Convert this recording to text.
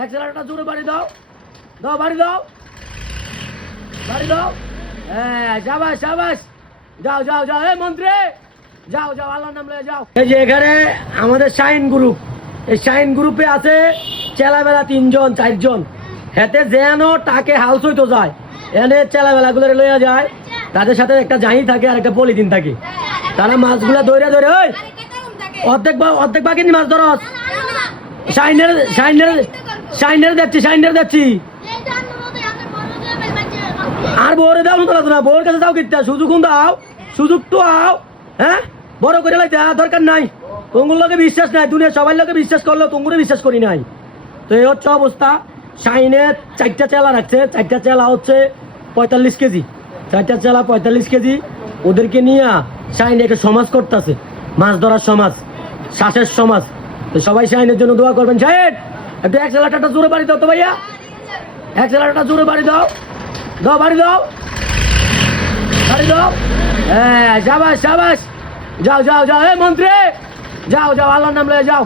Accelerator জোরে বাড়ি দাও, দাও বাড়ি দাও, বাড়ি দাও। হ্যাঁ শাবাশ শাবাশ, যাও যাও যাও, এই মন্ত্রী যাও যাও, আল্লাহর নাম লয়ে যাও। এই যে এখানে আমাদের শাইন গ্রুপ, এই শাইন গ্রুপে আছে চেলাবেলা 3 জন 4 জন, হেতে যেন তাকে হাউস হইতো যায়, এনে চেলাবেলা গুলো লইয়া যায়, তাদের সাথে একটা জাহি থাকে আর একটা পলিথিন থাকে, তারা মাছগুলা ধরে ধরে ওই অর্ধেক বাকি মাছ ধরস। শাইনের শাইনের শাইনের যাচ্ছি, শাইনের যাচ্ছি। আর বউরে দাও না, বউর কাছে দাও কিতা, সুযোগ দাও, সুযোগ তো আও। হ্যাঁ বড় করে লাইতে দরকার নাই, তোমার লোকে বিশ্বাস নাই, দুনিয়া সবার লোকে বিশ্বাস করলো, তোমরা বিশ্বাস করি নাই। তো এই হচ্ছে অবস্থা। শাইনের 4টা চেলা রাখছে, 4টা চেলা হচ্ছে 45 কেজি, 4টা চেলা 45 কেজি। ওদেরকে নিয়ে শাইনে একটা সমাজ করতেছে, মাছ ধরার সমাজ, শ্বাসের সমাজ। তো সবাই শাইনের জন্য দোয়া করবেন। শাইন একটু অ্যাক্সেলারেটরটা জোরে বাড়ি দাও তো ভাইয়া, অ্যাক্সেলারেটরটা জোরে বাড়ি দাও, দাও বাড়ি দাও, বাড়ি দাও। হ্যাঁ শাবাশ শাবাশ, যাও যাও যাও, এই মন্ত্রী যাও যাও, আল্লাহর নাম লয়ে যাও।